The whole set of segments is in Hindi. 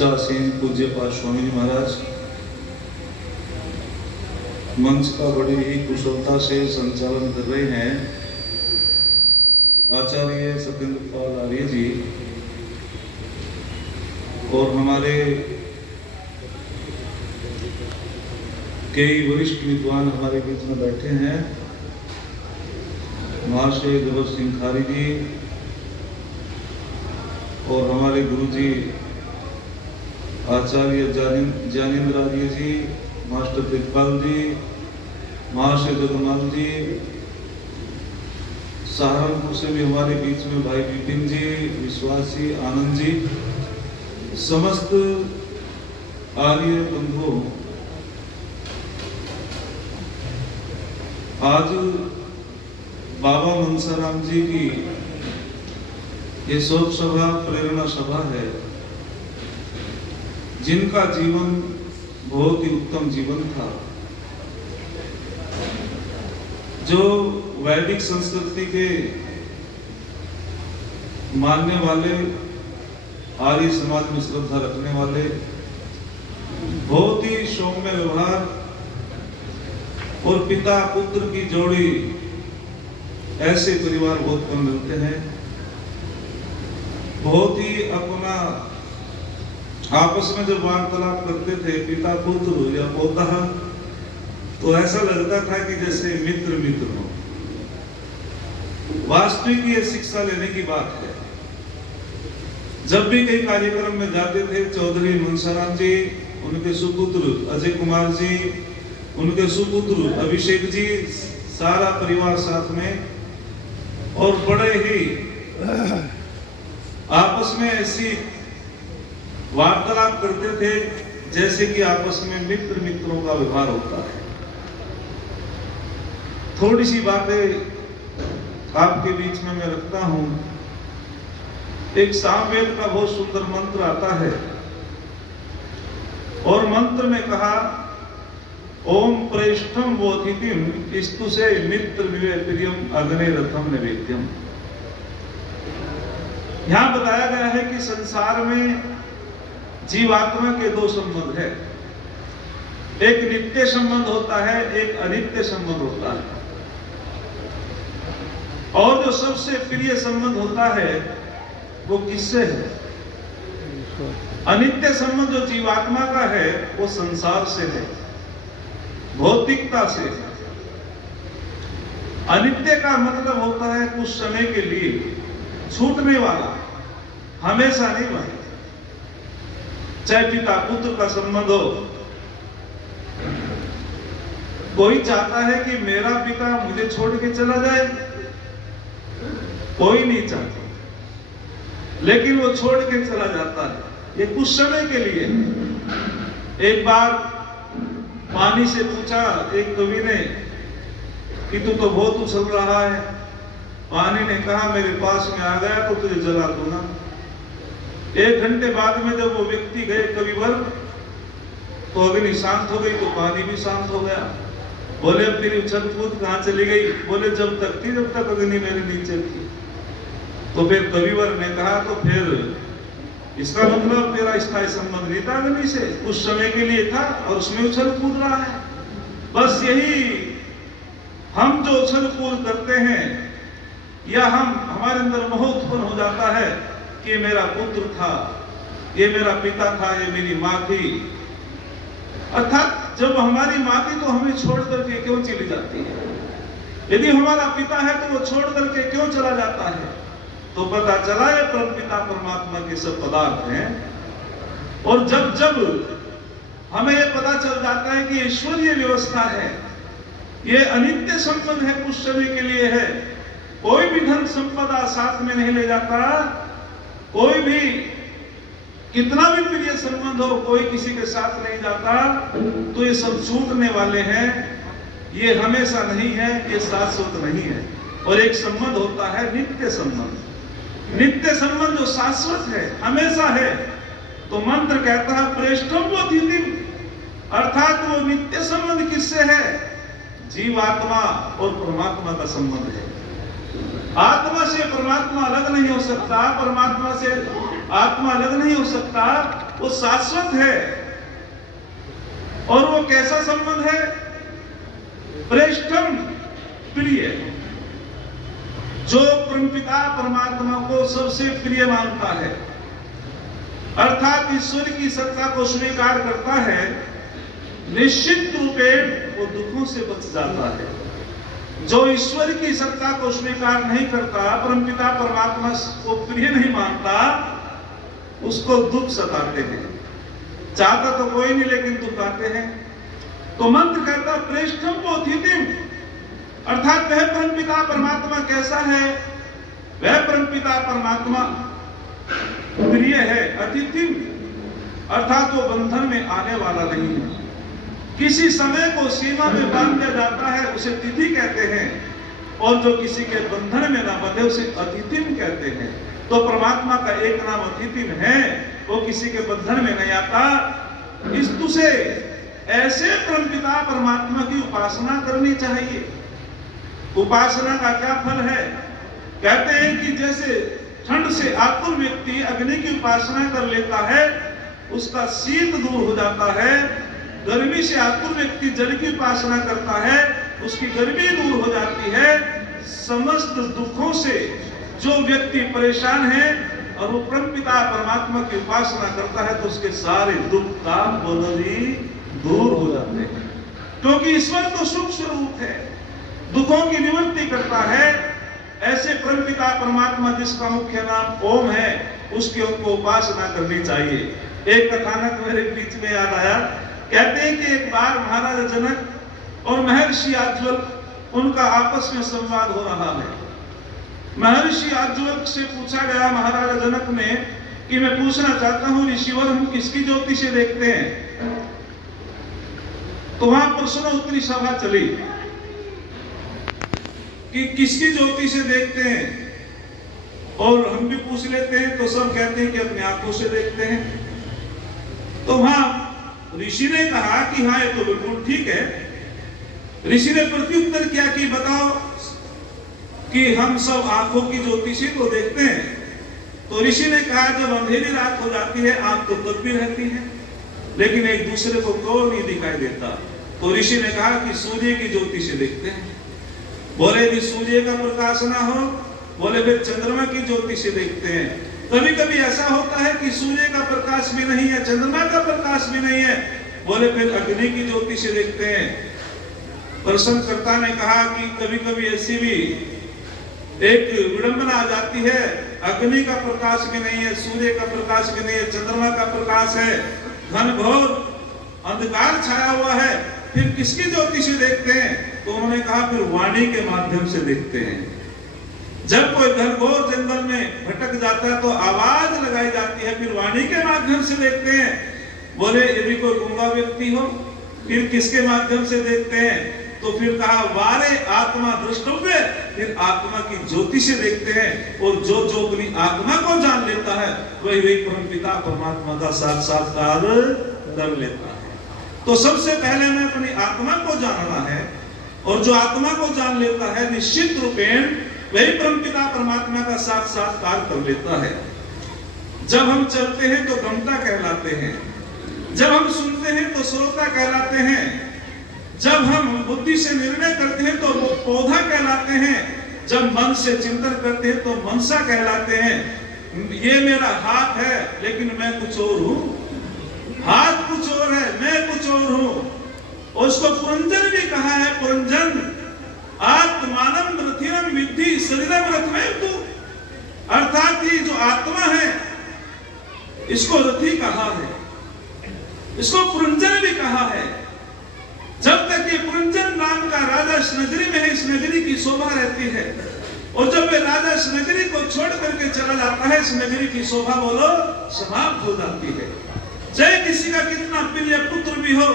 मंचासीन पूज्यपाद स्वामी जी महाराज, मंच का बड़ी ही कुशलता से संचालन कर रहे हैं आचार्य सत्येंद्र पाल आर्य जी, और हमारे कई वरिष्ठ विद्वान हमारे बीच में बैठे हैं, महाशय जगत सिंह खारी जी और हमारे गुरु जी आचार्य ज्ञानेंद्र आर्य जी, मास्टर प्रितपाल जी, महाशय जगन्नाथ जी, सहारनपुर से भी हमारे बीच में भाई विपिन जी, विश्वास जी, आनंद जी, समस्त आर्य बंधु, आज बाबा मनसाराम जी की ये शोक सभा प्रेरणा सभा है, जिनका जीवन बहुत ही उत्तम जीवन था, जो वैदिक संस्कृति के मानने वाले, आर्य समाज में श्रद्धा रखने वाले, बहुत ही सौम्य व्यवहार और पिता पुत्र की जोड़ी, ऐसे परिवार बहुत कम मिलते हैं। बहुत ही अपना आपस में जब वार्तालाप करते थे पिता पुत्र या पोता, तो ऐसा लगता था कि जैसे मित्र मित्र हो। वास्तविक ये शिक्षा लेने की बात है। जब भी कई कार्यक्रम में जाते थे, चौधरी मनसाराम जी, उनके सुपुत्र अजय कुमार जी, उनके सुपुत्र अभिषेक जी, सारा परिवार साथ में, और बड़े ही आपस में ऐसी वार्तालाप करते थे जैसे कि आपस में मित्र मित्रों का व्यवहार होता है। थोड़ी सी बातें आपके बीच में मैं रखता हूं। एक सामवेद का बहुत सुंदर मंत्र आता है, और मंत्र में कहा, ओम प्रेष्ठम वोथितिम स्तुसे मित्र विवे प्रियम अग्ने रथम नैवेद्यम। यहां बताया गया है कि संसार में जीवात्मा के दो संबंध है, एक नित्य संबंध होता है, एक अनित्य संबंध होता है। और जो सबसे प्रिय संबंध होता है वो किससे है? अनित्य संबंध जो जीवात्मा का है वो संसार से है, भौतिकता से है। अनित्य का मतलब होता है कुछ समय के लिए छूटने वाला, हमेशा नहीं बने। चाहे पिता पुत्र का संबंध हो, कोई चाहता है कि मेरा पिता मुझे छोड़ के चला जाए, कोई नहीं चाहता, लेकिन वो छोड़ के चला जाता है, ये कुछ समय के लिए। एक बार पानी से पूछा एक कवि ने कि तू तो बहुत उछल रहा है। पानी ने कहा, मेरे पास में आ गया तो तुझे जला दूंगा। 1 घंटे बाद में जब वो व्यक्ति गए कविवर, तो अग्नि शांत हो गई, तो पानी भी शांत हो गया। बोले, अब तेरी उछल कूद कहां चली गई? बोले, जब तक थी जब तक अग्नि मेरे नीचे थी। तो फिर कविवर ने कहा, तो फिर इसका मतलब तेरा स्थायी संबंध नहीं था अग्नि से, कुछ समय के लिए था और उसमें उछल कूद रहा है। बस यही हम जो उछल कूद करते हैं, या हमारे अंदर मोह उत्पन्न हो जाता है कि मेरा पुत्र था, ये मेरा पिता था, ये मेरी माँ थी। अर्थात जब हमारी माँ थी तो हमें छोड़ करके क्यों चली जाती है? यदि हमारा पिता है तो वो छोड़ करके क्यों चला जाता है? तो पता चला ये परमपिता परमात्मा के सब पदार्थ हैं। और जब जब हमें ये पता चल जाता है कि ईश्वरीय व्यवस्था है, ये अनित्य संबंध है, कुछ समय के लिए है, कोई भी धन संपदा साथ में नहीं ले जाता, कोई भी कितना भी प्रिय संबंध हो, कोई किसी के साथ नहीं जाता, तो ये सब छूटने वाले हैं, ये हमेशा नहीं है, ये शाश्वत नहीं है। और एक संबंध होता है नित्य संबंध। नित्य संबंध जो शाश्वत है, हमेशा है। तो मंत्र कहता है प्रेष्ठम वोथितिम, अर्थात वो नित्य संबंध किससे है? जीवात्मा और परमात्मा का संबंध है। आत्मा से परमात्मा अलग नहीं हो सकता, परमात्मा से आत्मा अलग नहीं हो सकता। वो शाश्वत है। और वो कैसा संबंध है? प्रेष्ठम, प्रिय, जो परमपिता परमात्मा को सबसे प्रिय मानता है, अर्थात ईश्वर की सत्ता को स्वीकार करता है, निश्चित रूपेण वो दुखों से बच जाता है। जो ईश्वर की सत्ता को स्वीकार नहीं करता, परमपिता परमात्मा को प्रिय नहीं मानता, उसको दुख सताते हैं। चाहता तो कोई नहीं, लेकिन दुख आते हैं। तो मंत्र कहता प्रेष्ठम बोधितिम, अर्थात वह परमपिता परमात्मा कैसा है? वह परमपिता परमात्मा प्रिय है। अतिथिम, अर्थात वो बंधन में आने वाला नहीं है। किसी समय को सीमा में बांध दिया जाता है, उसे तिथि कहते हैं, और जो किसी के बंधन में ना बंधे उसे अतिथिम कहते हैं। तो परमात्मा का एक नाम अतिथिम है, वो किसी के बंधन में नहीं आता। इस तुझे ऐसे परमपिता परमात्मा की उपासना करनी चाहिए। उपासना का क्या फल है? कहते हैं कि जैसे ठंड से आकुल व्यक्ति अग्नि की उपासना कर लेता है, उसका शीत दूर हो जाता है। गर्मी से आकुल व्यक्ति जल की उपासना करता है, उसकी गर्मी दूर हो जाती है। समस्त दुखों से जो व्यक्ति परेशान है और वो परमपिता परमात्मा की उपासना करता है, तो उसके सारे दुख ताप बोलरी दूर हो जाते हैं। क्योंकि ईश्वर तो सुख स्वरूप है, दुखों की निवृत्ति करता है। ऐसे परमपिता परमात्मा जिसका मुख्य नाम ओम है, उसकी उनको उपासना करनी चाहिए। एक कथानक मेरे बीच में याद आया। कहते हैं कि एक बार महाराजा जनक और महर्षि आज्वल, उनका आपस में संवाद हो रहा है। महर्षि आज्वल से पूछा गया महाराजा जनक ने कि मैं पूछना चाहता हूं ऋषिवर, हम किसकी ज्योति से देखते हैं? तो वहां प्रश्नोत्तरी सभा चली कि किसकी ज्योति से देखते हैं, और हम भी पूछ लेते हैं तो सब कहते हैं कि अपने आंखों से देखते हैं। तो वहां ऋषि ने कहा कि हाँ, ये तो बिल्कुल ठीक है। ऋषि ने प्रत्युत्तर किया कि बताओ कि हम सब आंखों की ज्योति से तो देखते हैं। तो ऋषि ने कहा जब अंधेरी रात हो जाती है, आंख तो तब भी रहती है, लेकिन एक दूसरे को कौन नहीं दिखाई देता। तो ऋषि ने कहा कि सूर्य की ज्योति से देखते हैं। बोले भी सूर्य का प्रकाश ना हो, बोले फिर चंद्रमा की ज्योति से देखते हैं। कभी कभी ऐसा होता है कि सूर्य का प्रकाश भी नहीं है, चंद्रमा का प्रकाश भी नहीं है, बोले फिर अग्नि की ज्योति से देखते हैं। प्रश्नकर्ता ने कहा कि कभी कभी ऐसी भी एक विडंबना आ जाती है, अग्नि का प्रकाश भी नहीं है, सूर्य का प्रकाश भी नहीं है, चंद्रमा का प्रकाश है, घनघोर अंधकार छाया हुआ है, फिर किसकी ज्योति से देखते हैं? तो उन्होंने कहा फिर वाणी के माध्यम से देखते हैं। जब कोई घनघोर जंगल में भटक जाता है तो आवाज लगाई जाती है, फिर वाणी के माध्यम से देखते हैं। बोले यदि कोई गूंगा व्यक्ति हो, फिर किसके माध्यम से देखते हैं? तो फिर कहा वारे आत्मा द्रष्टव्य, फिर आत्मा की ज्योति से देखते हैं। और जो जो अपनी आत्मा को जान लेता है, वही वही परमपिता परमात्मा का साक्षात्कार कर लेता है। तो सबसे पहले हमें अपनी आत्मा को जानना है, और जो आत्मा को जान लेता है निश्चित रूपेण वही परमपिता परमात्मा का साक्षात्कार कर लेता है। जब हम चलते हैं तो गमता कहलाते हैं, जब हम सुनते हैं तो श्रोता कहलाते हैं, जब हम बुद्धि से निर्णय करते हैं तो पौधा कहलाते हैं, जब मन से चिंतन करते हैं तो मनसा कहलाते हैं। ये मेरा हाथ है लेकिन मैं कुछ और हूं, हाथ कुछ और है, मैं कुछ और हूं। और उसको पुरंजन भी कहा है, पुरंजन आत्मानम रथिरम विद्धि शरीरम रथमेव तु, अर्थात ये जो आत्मा है इसको रथी कहा है, इसको पुरंजन भी कहा है। जब तक ये पुरंजन नाम का राजा इस नगरी में है, इस नगरी की शोभा रहती है, और जब वे राजा इस नगरी को छोड़ करके चला जाता है, इस नगरी की शोभा बोलो समाप्त हो जाती है। चाहे किसी का कितना प्रिय पुत्र भी हो,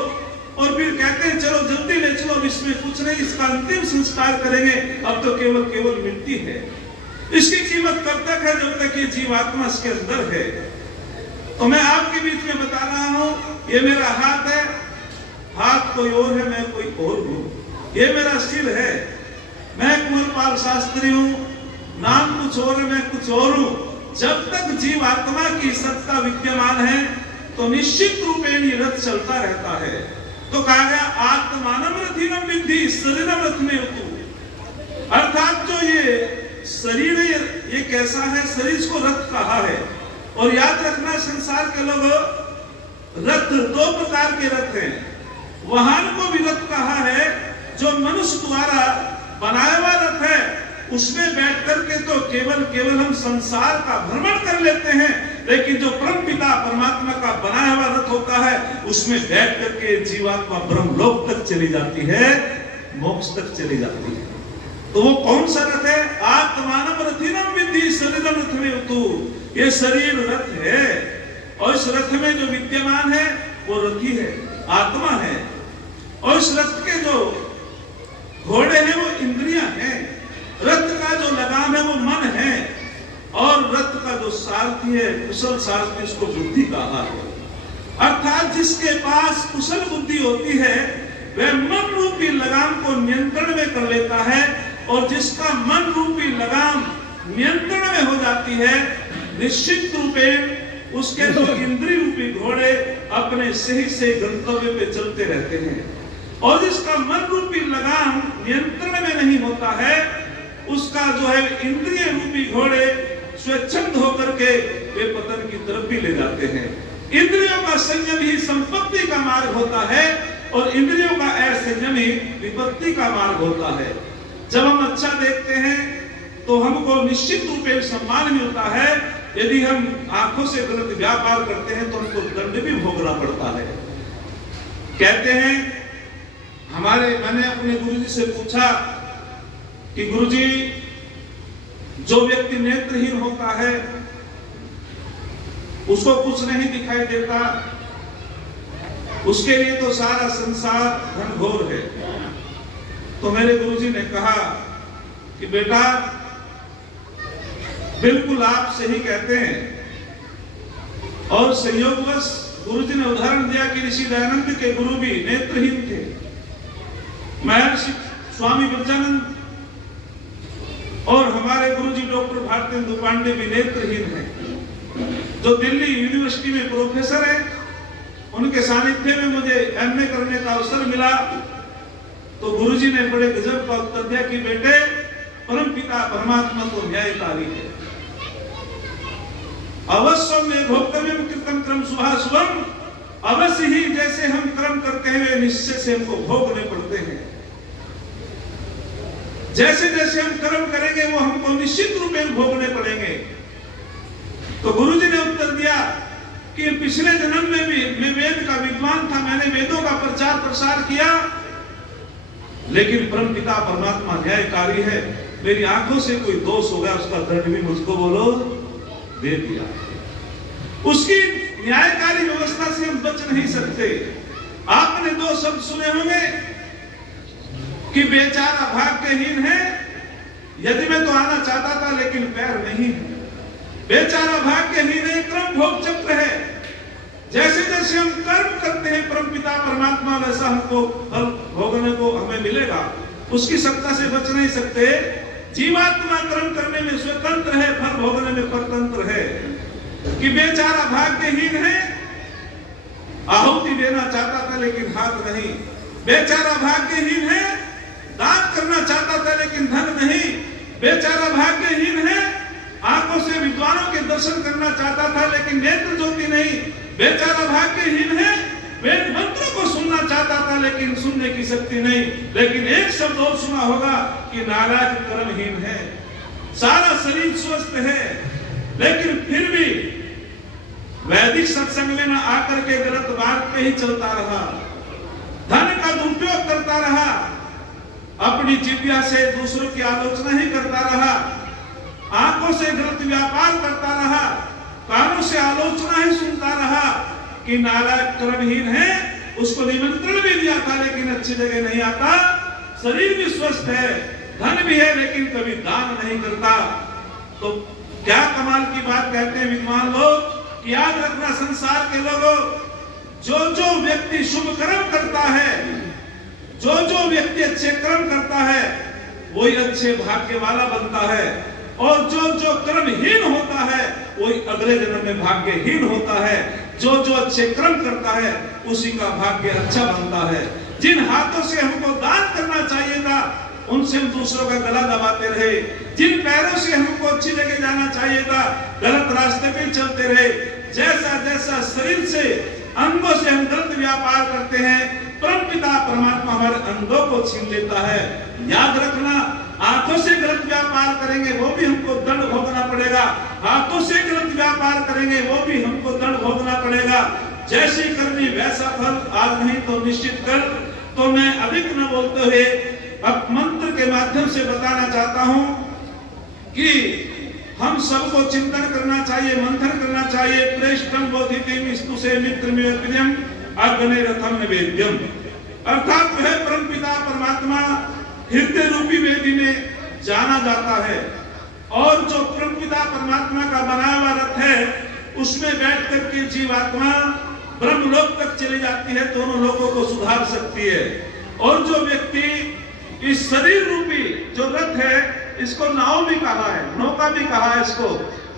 और फिर कहते हैं चलो जल्दी ले चलो, अब इसमें कुछ नहीं, इसका अंतिम संस्कार करेंगे, अब तो केवल मिट्टी है। इसकी कीमत कब तक है? जब तक ये जीवात्मा इसके अंदर है। तो मैं आपके बीच में बता रहा हूं, ये मेरा हाथ है, हाथ कोई और है, मैं कोई और हूं। ये मेरा सिर है, मैं कुंवरपाल शास्त्री हूं, नाम कुछ और है, मैं कुछ और हूं। जब तक जीवात्मा की सत्ता विद्यमान है, तो निश्चित रूपेण ये रथ चलता रहता है। तो कहा गया आत्मानम रथिनम विद्धि शरीरम रथ में तू, अर्थात जो ये शरीर ये कैसा है, शरीर को रथ कहा है। और याद रखना संसार के लोग रथ दो प्रकार के रथ हैं। वाहन को भी रथ कहा है, जो मनुष्य द्वारा बनाया हुआ रथ है, उसमें बैठ करके तो केवल हम संसार का भ्रमण कर लेते हैं, लेकिन जो परम पिता परमात्मा का बनाया हुआ रथ होता है, उसमें बैठ करके जीवात्मा ब्रह्मलोक तक चली जाती है, मोक्ष तक चली जाती है। तो वो कौन सा रथ है? आत्मानम रथिनम विद्धि शरीरम रथ में तू, ये शरीर रथ है, और इस रथ में जो विद्यमान है वो रथी है, आत्मा है। और इस रथ के जो घोड़े हैं वो इंद्रियां हैं, रथ का जो लगाम है वो मन है, और रथ का जो सारथी है, कुशल सारथी, उसको बुद्धि कहा है। अर्थात जिसके पास कुशल बुद्धि होती है वह मन रूपी लगाम को नियंत्रण में कर लेता है, और जिसका मन रूपी लगाम नियंत्रण में हो जाती है, निश्चित रूपेण उसके तो इंद्रिय रूपी घोड़े अपने सही से गंतव्य पे चलते रहते हैं। और जिसका मन रूपी लगाम नियंत्रण में नहीं होता है, उसका जो है इंद्रिय रूपी घोड़े स्वच्छंद होकर के वे पतन की तरफ भी ले जाते हैं। इंद्रियों का संयम ही संपत्ति का मार्ग होता है, और इंद्रियों का असंयम ही विपत्ति का मार्ग होता है। जब हम अच्छा देखते हैं तो हमको निश्चित रूप से सम्मान मिलता है, यदि हम आंखों से गलत व्यापार करते हैं तो हमको दंड भी भोगना पड़ता है। कहते हैं मैंने अपने गुरुजी से पूछा कि गुरुजी, जो व्यक्ति नेत्रहीन होता है उसको कुछ नहीं दिखाई देता, उसके लिए तो सारा संसार घनघोर है। तो मेरे गुरुजी ने कहा कि बेटा, बिल्कुल आप सही कहते हैं। और संयोगवश गुरुजी ने उदाहरण दिया कि ऋषि दयानंद के गुरु भी नेत्रहीन थे, महर्षि स्वामी ब्रजानंद और हमारे गुरुजी डॉक्टर भारतेंदु पांडे भी नेत्रहीन हैं, जो दिल्ली यूनिवर्सिटी में प्रोफेसर है। उनके सानिध्य में मुझे एमए करने का अवसर मिला, तो गुरुजी ने बड़े गजब का उत्तर दिया कि बेटे, परम पिता परमात्मा तो न्यायकारी है। अवश्य में भोक्तव्यम कृतम क्रम शुभाशुभम, अवश्य ही जैसे हम कर्म करते हैं निश्चय से हमको भोगने पड़ते हैं। जैसे जैसे हम कर्म करेंगे वो हमको निश्चित रूप में भोगने पड़ेंगे। तो गुरुजी ने उत्तर दिया कि पिछले जन्म में भी मैं वेद का विद्वान था, मैंने वेदों का प्रचार प्रसार किया, लेकिन परम पिता परमात्मा न्यायकारी है। मेरी आंखों से कोई दोष हो गया, उसका दंड भी मुझको बोलो दे दिया। उसकी न्यायकारी व्यवस्था से हम बच नहीं सकते। आपने दो शब्द सुने होंगे कि बेचारा भाग्यहीन है, यदि मैं तो आना चाहता था लेकिन पैर नहीं है। बेचारा भाग्यहीन है, क्रम भोग चक्र है। जैसे जैसे हम कर्म करते हैं परम पिता परमात्मा वैसा हमको फल भोगने को हमें मिलेगा, उसकी सत्ता से बच नहीं सकते। जीवात्मा कर्म करने में स्वतंत्र है, फल भोगने में परतंत्र है। कि बेचारा भाग्यहीन है, आहुति देना चाहता था लेकिन हाथ नहीं। बेचारा भाग्यहीन है, दान करना चाहता था लेकिन धन नहीं। बेचारा भाग्यहीन है, आंखों से विद्वानों के दर्शन करना चाहता था लेकिन नेत्र ज्योति नहीं। बेचारा भाग्यहीन है, वेद मंत्रों को सुनना चाहता था लेकिन सुनने की शक्ति नहीं। लेकिन एक शब्द और सुना होगा कि नाराज कर्महीन है, सारा शरीर स्वस्थ है, लेकिन फिर भी वैदिक सत्संग में न आकर के गलत बात पे ही चलता रहा, धन का दुरुपयोग करता रहा, अपनी जिज्ञा से दूसरों की आलोचना ही करता रहा, आंखों से गलत व्यापार करता रहा, कानों से आलोचना ही सुनता रहा कि नालायक कर्महीन है। उसको निमंत्रण भी दिया था लेकिन अच्छी जगह नहीं आता, शरीर भी स्वस्थ है, धन भी है, लेकिन कभी दान नहीं करता। तो क्या कमाल की बात कहते हैं विद्वान लोग, याद रखना संसार के लोगों, जो जो व्यक्ति शुभ कर्म करता है, जो जो व्यक्ति अच्छे कर्म करता है, वही अच्छे भाग्य वाला बनता है। और जो जो कर्महीन होता है वही अगले जन्म में भाग्यहीन होता है। जो जो अच्छे कर्म करता है उसी का भाग्य अच्छा बनता है। जिन हाथों से हमको दान करना चाहिए था उनसे हम दूसरों का गला दबाते रहे, जिन पैरों से हमको अच्छी जगह जाना चाहिए था गलत रास्ते पे चलते रहे, जैसा जैसा शरीर से अंगों से हम गलत व्यापार करते हैं, परमपिता परमात्मा हमारे अंगों को छीन लेता है। याद रखना, आंखों से गलत व्यापार करेंगे वो भी हमको दंड भोगना पड़ेगा, हाथों से गलत व्यापार करेंगे वो भी हमको दंड भोगना पड़ेगा। जैसी करनी वैसा फल, आज नहीं तो निश्चित कर। तो मैं अधिक न बोलते हुए अब मंत्र के माध्यम से बताना चाहता हूं कि हम सबको चिंतन करना चाहिए, मंथन करना चाहिए। प्रेष्ठम बोधितिम स्तुसे मित्रमेव प्रियम अग्ने रथम निवेद्यम, अर्थात वह परमपिता परमात्मा हृदय रूपी वेदी में जाना जाता है और जो परमपिता परमात्मा का बनाया हुआ रथ है उसमें बैठ करके जीवात्मा ब्रह्मलोक तक चली जाती है, दोनों लोगों को सुधार सकती है। और जो व्यक्ति इस शरीर रूपी जो रथ है, इसको नाव भी कहा है, नौका भी कहा है, इसको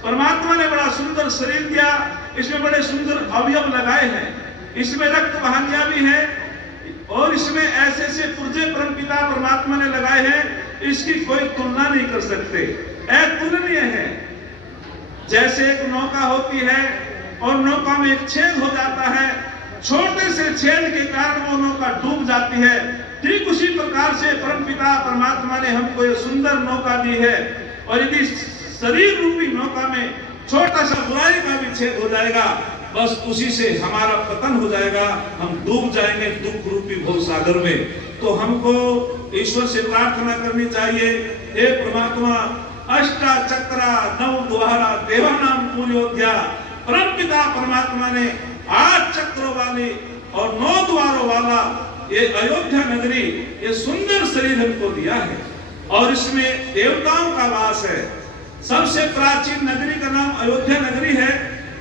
परमात्मा ने बड़ा सुंदर शरीर दिया, इसमें बड़े सुंदर अवयव लगाए हैं, इसमें रक्त वाहिनियां भी है और इसमें ऐसे ऐसे पुर्जे परमपिता परमात्मा ने लगाए हैं, इसकी कोई तुलना नहीं कर सकते, अतुलनीय है। जैसे एक नौका होती है और नौका में एक छेद हो जाता है, छोटे से छेद के कारण वो नौका डूब जाती है, ठीक उसी प्रकार से परमपिता परमात्मा ने हमको ये सुंदर नौका दी है। और यदि शरीर रूपी नौका में छोटा सा बुराई का भी छेद हो जाएगा, बस उसी से हमारा पतन हो जाएगा, हम डूब जाएंगे दुख रूपी भव सागर में। तो हमको ईश्वर से प्रार्थना करनी चाहिए, हे परमात्मा अष्टा चक्रा नव द्वारा देवानाम पूर्योध्या, परमपिता परमात्मा ने 8 चक्रों वाली और 9 द्वारों वाला ये अयोध्या नगरी, ये सुंदर शरीर हमको दिया है और इसमें देवताओं का वास है। सबसे प्राचीन नगरी का नाम अयोध्या नगरी है।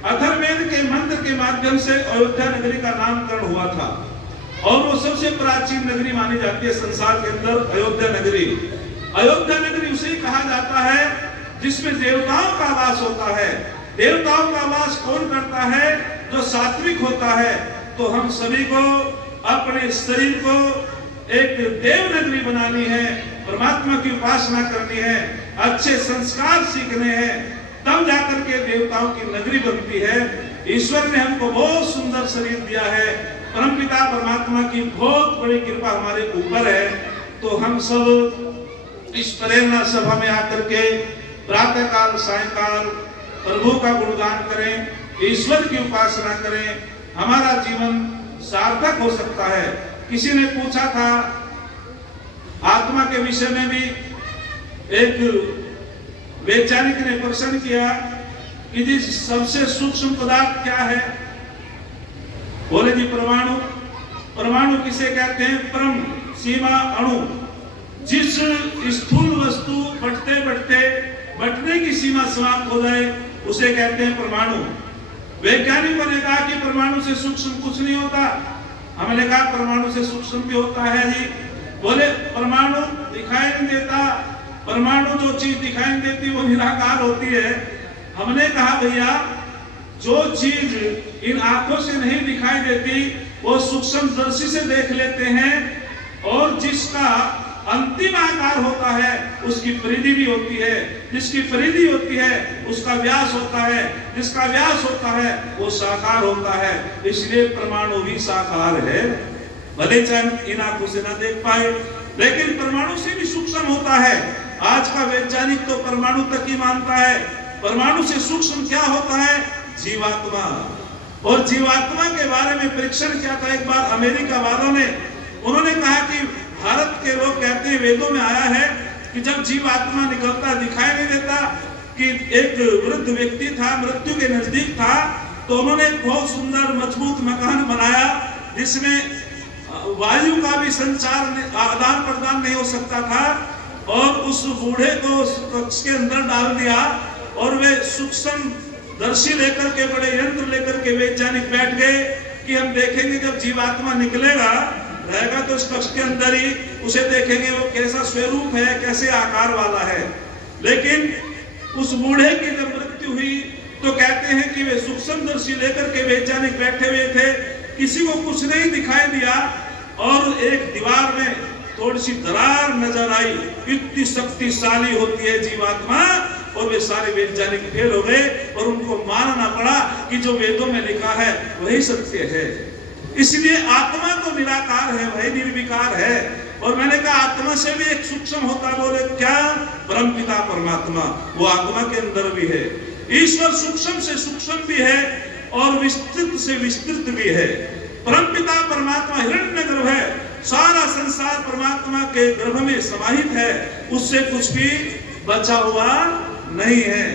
अथर्ववेद के मंत्र के माध्यम से अयोध्या नगरी का नामकरण हुआ था और वो सबसे प्राचीन नगरी मानी जाती है संसार के अंदर, अयोध्या नगरी। अयोध्या नगरी उसे कहा जाता है जिसमें देवताओं का वास होता है। देवताओं का वास कौन करता है? जो सात्विक होता है। तो हम सभी को अपने शरीर को एक देव नगरी बनानी है, परमात्मा की उपासना करनी है, अच्छे संस्कार सीखने हैं, तब जाकर के देवताओं की नगरी बनती है। ईश्वर ने हमको बहुत सुंदर शरीर दिया है, परमपिता परमात्मा की बहुत बड़ी कृपा हमारे ऊपर है। तो हम सब इस प्रेरणा सभा में आकर के प्रातः काल सायंकाल प्रभु का गुणगान करें, ईश्वर की उपासना करें, हमारा जीवन सार्थक हो सकता है। किसी ने पूछा था आत्मा के विषय में भी, एक वैज्ञानिक ने प्रश्न किया कि जी सबसे सूक्ष्म पदार्थ क्या है? बोले जी परमाणु। परमाणु किसे कहते हैं? परम सीमा अणु। जिस स्थूल वस्तु बढ़ते बढ़ते बटने की सीमा समाप्त हो जाए उसे कहते हैं परमाणु। वैज्ञानिकों ने कहा कि परमाणु से सूक्ष्म कुछ नहीं होता। हमने कहा परमाणु से सूक्ष्म भी होता है जी। बोले परमाणु दिखाई नहीं देता, परमाणु जो चीज दिखाई नहीं देती वो निराकार होती है। हमने कहा भैया जो चीज इन आंखों से नहीं दिखाई देती वो सूक्ष्म दर्शी से देख लेते हैं, और जिसका अंतिम आकार होता है उसकी परिधि भी होती है, जिसकी परिधि होती है उसका व्यास होता है, जिसका व्यास होता है वो साकार होता है। इसलिए परमाणु भी साकार है, भले चाहे इन आंखों से ना देख पाए, लेकिन परमाणु से भी सूक्ष्म होता है। आज का वैज्ञानिक तो परमाणु तक ही मानता है। परमाणु से सूक्ष्म क्या होता है? जीवात्मा। और जीवात्मा के बारे में परीक्षण किया था एक बार अमेरिका वालों ने। उन्होंने कहा कि भारत के लोग कहते हैं, वेदों में आया है कि जब जीवात्मा निकलता दिखाई नहीं देता, कि एक वृद्ध व्यक्ति था, मृत्यु के नजदीक था, तो उन्होंने एक बहुत सुंदर मजबूत मकान बनाया जिसमें वायु का भी संचार आदान प्रदान नहीं हो सकता था, और उस बूढ़े को उस कक्ष के अंदर डाल दिया, और वे सूक्ष्म दर्शी लेकर के, बड़े यंत्र लेकर के वैज्ञानिक बैठ गए कि हम देखेंगे जब जीवात्मा निकलेगा रहेगा तो उस कक्ष के अंदर ही उसे देखेंगे वो कैसा स्वरूप है, कैसे आकार वाला है। लेकिन उस बूढ़े की जब मृत्यु हुई तो कहते हैं कि वे सूक्ष्मदर्शी लेकर के वैज्ञानिक बैठे हुए थे, किसी को कुछ नहीं दिखाई दिया और एक दीवार में थोड़ी सी दरार नजर आई। इतनी शक्तिशाली होती है जीवात्मा, और वे सारे वैज्ञानिक फेल हो गए और उनको मानना पड़ा कि जो वेदों में लिखा है वही सत्य है। इसलिए आत्मा तो निराकार है, वही निर्विकार है। और मैंने कहा आत्मा से भी एक सूक्ष्म होता, बोले क्या? परमपिता परमात्मा, वो आत्मा के अंदर भी है। ईश्वर सूक्ष्म से सूक्ष्म भी है और विस्तृत से विस्तृत भी है। परमपिता परमात्मा हिरण्यगर्भ है, सारा संसार परमात्मा के गर्भ में समाहित है, उससे कुछ भी बचा हुआ नहीं है।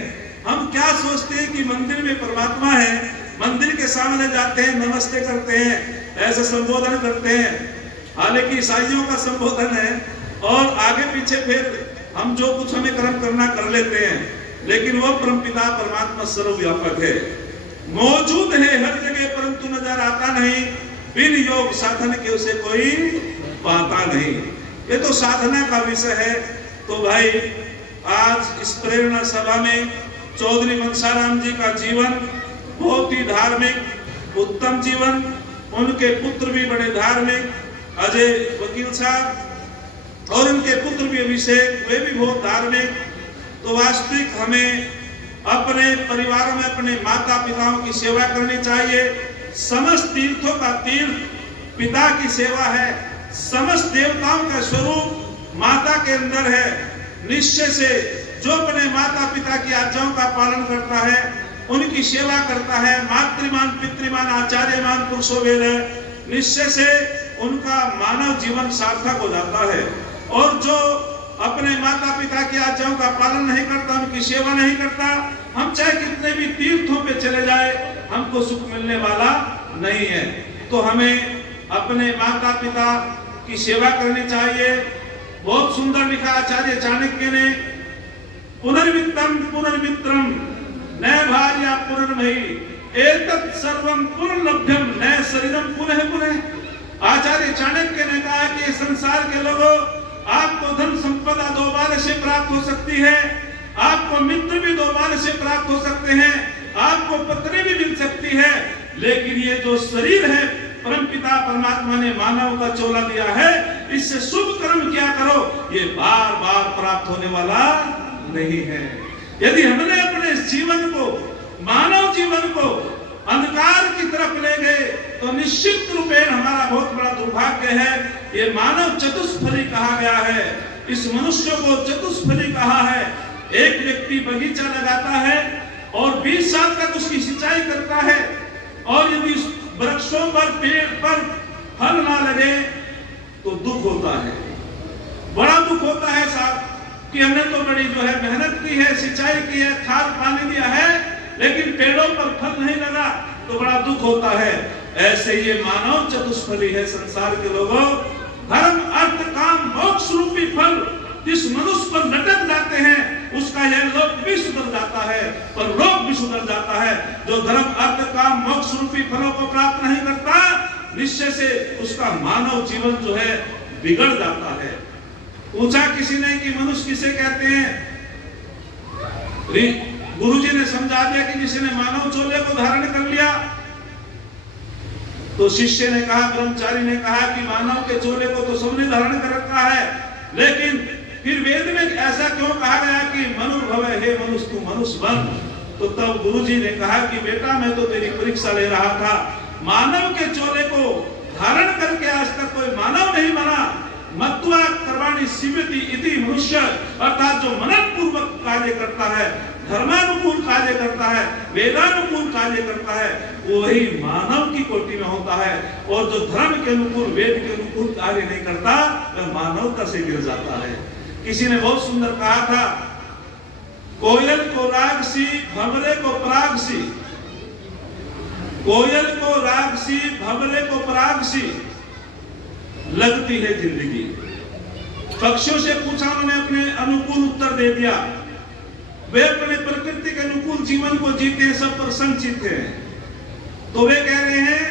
हम क्या सोचते हैं कि मंदिर में परमात्मा है, मंदिर के सामने जाते हैं, नमस्ते करते हैं, ऐसे संबोधन करते हैं। हालांकि ईसाइयों का संबोधन है और आगे पीछे फिर हम जो कुछ हमें कर्म करना कर लेते हैं, लेकिन वो परमपिता परमात्मा सर्वव्यापक है, मौजूद है हर जगह, परंतु नजर आता नहीं। बिन योग साधन के उसे कोई पाता नहीं। ये तो साधना का विषय है। तो भाई आज इस प्रेरणा सभा में चौधरी मनसाराम जी का जीवन बहुत ही धार्मिक उत्तम जीवन, उनके पुत्र भी बड़े धार्मिक, अजय वकील साहब, और उनके पुत्र भी अभिषेक, वे भी बहुत धार्मिक। तो वास्तविक हमें अपने परिवारों में अपने माता पिताओं की सेवा करनी चाहिए। समस्त तीर्थों का तीर्थ पिता की सेवा है, समस्त देवताओं का स्वरूप माता के अंदर है। निश्चय से जो अपने माता पिता की आज्ञाओं का पालन करता है, उनकी सेवा करता है, मातृमान पितृमान आचार्यमान पुरुषो वेद, निश्चय से उनका मानव जीवन सार्थक हो जाता है। और जो अपने माता पिता की आज्ञाओं का पालन नहीं करता, उनकी सेवा नहीं करता, हम चाहे कितने भी तीर्थों पे चले जाए, हमको सुख मिलने वाला नहीं है। तो हमें अपने माता पिता की सेवा करनी चाहिए। बहुत सुंदर लिखा आचार्य चाणक्य ने, पुनर्वित्तम पुनर्मित्रम न भार्या पुनर्मयी एतत् सर्वं पुनर्लभ्यम न शरीरम पुनः पुनः। आचार्य चाणक्य ने कहा कि संसार के लोगों, आपको धन संपदा दोबारा से प्राप्त हो सकती है, आपको मित्र भी दोबारा से प्राप्त हो सकते हैं, आपको पत्नी भी मिल सकती है, लेकिन ये जो शरीर है परमपिता परमात्मा ने मानव का चोला दिया है, इससे शुभ कर्म क्या करो, ये बार बार प्राप्त होने वाला नहीं है। यदि हमने अपने जीवन को, मानव जीवन को अंधकार की तरफ ले गए तो निश्चित रूपेण हमारा बहुत बड़ा दुर्भाग्य है। ये मानव चतुष्फली कहा गया है, इस मनुष्य को चतुष्फली कहा है। एक व्यक्ति बगीचा लगाता है और 20 साल तक उसकी सिंचाई करता है, और यदि वृक्षों पर, पेड़ पर फल ना लगे तो दुख होता है, बड़ा दुख होता है साहब, कि हमने तो बड़ी जो है मेहनत की है, सिंचाई की है, खाद पानी दिया है, लेकिन पेड़ों पर फल नहीं लगा तो बड़ा दुख होता है। ऐसे ये मानव चतुष्फली है संसार के लोगों। धर्म अर्थ काम मोक्ष रूपी फल जिस मनुष्य पर लटक जाते हैं, उसका यह लोक भी सुधर जाता है, पर लोक भी सुधर जाता है। जो धर्म अर्थ काम मोक्ष रूपी फलों को प्राप्त नहीं करता, निश्चय से उसका मानव जीवन जो है बिगड़ जाता है। पूछा किसी ने कि मनुष्य किसे कहते हैं, गुरुजी ने समझा दिया कि जिसने मानव चोले को धारण कर लिया। तो शिष्य ने कहा, ब्रह्मचारी ने कहा कि मानव के चोले को तो सबने धारण कर रखा है, लेकिन फिर वेद में ऐसा क्यों कहा गया कि मनुर्भव, हे मनुष्य तू मनुष्य बन। तो तब गुरुजी ने कहा कि बेटा मैं तो तेरी परीक्षा ले रहा था, मानव के चोले को धारण करके आज तक कोई मानव नहीं बना। मत्वा कर्माणि सिद्ध्यति इति मनुष्य, अर्थात जो मनन पूर्वक कार्य करता है, धर्मानुकूल कार्य करता है, वेदानुकूल कार्य करता है, वही मानव की कोटि में होता है। और जो धर्म के अनुकूल, वेद के अनुकूल कार्य नहीं करता, वह मानवता से गिर जाता है। किसी ने बहुत सुंदर कहा था, कोयल को राग सी, भंवरे को पराग सी, कोयल को राग सी, भंवरे को पराग सी लगती है जिंदगी। पक्षियों से पूछा, उन्होंने अपने अनुकूल उत्तर दे दिया। वे अपने प्रकृति के अनुकूल जीवन को जीते हैं, सब पर संचित हैं। तो वे कह रहे हैं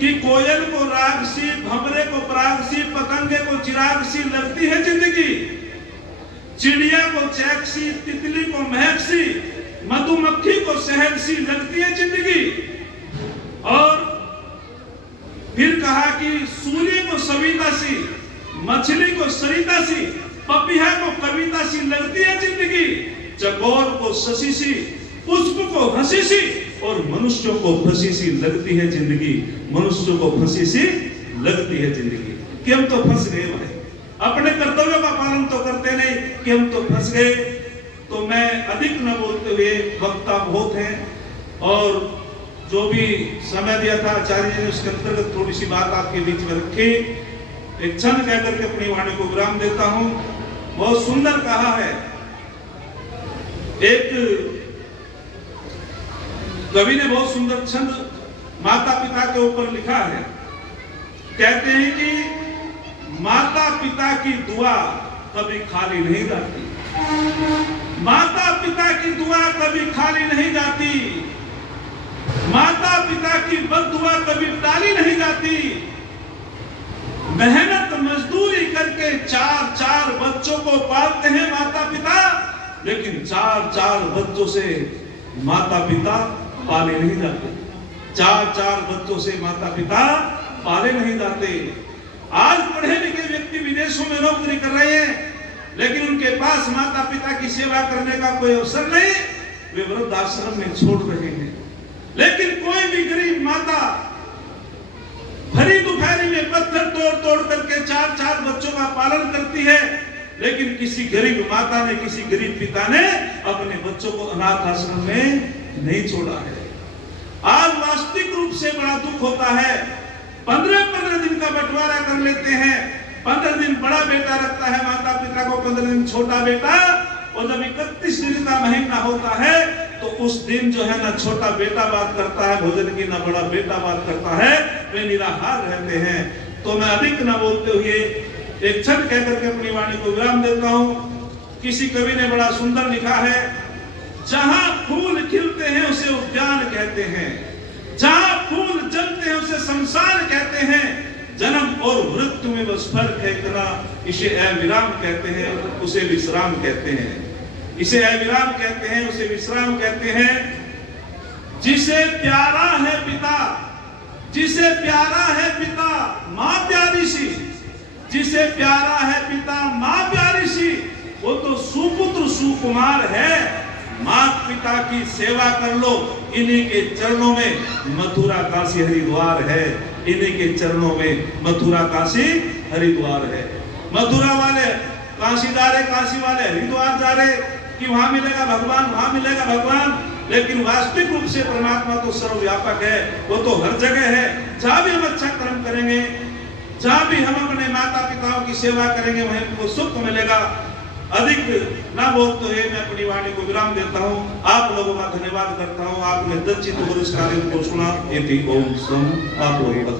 कि कोयल को राग सी, भंवरे को पराग सी, पतंगे को चिराग सी लगती है जिंदगी, चिड़िया को चैक सी, तितली को महक सी, मधुमक्खी को शहद सी लगती है जिंदगी। और फिर कहा कि सूर्य को सविता सी, मछली को सरिता सी, पपीहा को कविता सी लगती है जिंदगी, चकोर को शशि सी, पुष्प को हंसी सी, और मनुष्यों को फंसी सी लगती है जिंदगी। मनुष्यों को फंसी सी लगती है जिंदगी कि हम तो फंस गए भाई, अपने कर्तव्यों का पालन तो करते नहीं कि हम तो फंस गए। तो मैं अधिक न बोलते हुए, वक्ता बहुत हैं और जो भी समय दिया था आचार्य जी ने उसके अंतर्गत थोड़ी सी बात आपके बीच में रखी। एक छंद कह करके अपनी वाणी को विराम देता हूं। बहुत सुंदर कहा है, एक कवि ने बहुत सुंदर छंद माता पिता के ऊपर लिखा है। कहते हैं कि माता पिता की दुआ कभी खाली नहीं जाती, माता पिता की दुआ कभी खाली नहीं जाती, माता पिता की बद्दुआ कभी टाली नहीं जाती। मेहनत मजदूरी करके चार चार बच्चों को पालते हैं माता पिता, लेकिन चार चार बच्चों से माता पिता पाले नहीं जाते। चार चार बच्चों से माता पिता पाले नहीं जाते। आज पढ़े लिखे व्यक्ति विदेशों में नौकरी कर रहे हैं, लेकिन उनके पास माता पिता की सेवा करने का कोई अवसर नहीं, वे वृद्धाश्रम में छोड़ रहे हैं। लेकिन कोई भी गरीब माता भरी दोपहरी में पत्थर तोड़ तोड़ करके चार चार बच्चों का पालन करती है, लेकिन किसी गरीब माता ने, किसी गरीब पिता ने अपने बच्चों को अनाथ आश्रम में नहीं छोड़ा है। आज वास्तविक रूप से बड़ा दुख होता है। 15-15 दिन का बंटवारा कर लेते हैं। 15 दिन बड़ा बेटा रखता है माता पिता को, 15 दिन छोटा बेटा, और जब 31 दिन का महीना होता है तो उस दिन जो है ना छोटा बेटा बात करता है भोजन की, ना बड़ा बेटा बात करता है, वे निराहार रहते हैं। तो मैं अधिक न बोलते हुए एक छंद कह करके अपनी वाणी को विराम देता हूं। किसी कवि ने बड़ा सुंदर लिखा है, जहां फूल खिलते हैं उसे उद्यान कहते हैं, जहां फूल जलते हैं उसे शमशान कहते हैं, जन्म और मृत्यु में बस फर्क है इतना, इसे अविराम कहते हैं, उसे विश्राम कहते हैं। इसे अविराम कहते हैं, उसे विश्राम कहते हैं। जिसे प्यारा है पिता, जिसे प्यारा है पिता माँ प्यारी सी, जिसे प्यारा है पिता माँ प्यारी सी, वो तो सुपुत्र सुकुमार है। माता पिता की सेवा कर लो, इन्हीं के चरणों में मथुरा काशी हरिद्वार है, इन्हीं के चरणों में मथुरा काशी हरिद्वार है। मथुरा वाले काशी जा रहे, काशी वाले हरिद्वार जा रहे कि वहां मिलेगा भगवान, वहां मिलेगा भगवान, लेकिन वास्तविक रूप से परमात्मा तो सर्वव्यापक है, वो तो हर जगह है। जहां भी हम अच्छा कर्म करेंगे, जहां भी हम अपने माता पिताओं की सेवा करेंगे, वहीं हमको सुख मिलेगा। अधिक ना बोलते हुए मैं अपनी वाणी को विराम देता हूँ। आप लोगों का धन्यवाद करता हूँ। आपने दक्षिण को सुना। आप लोगों का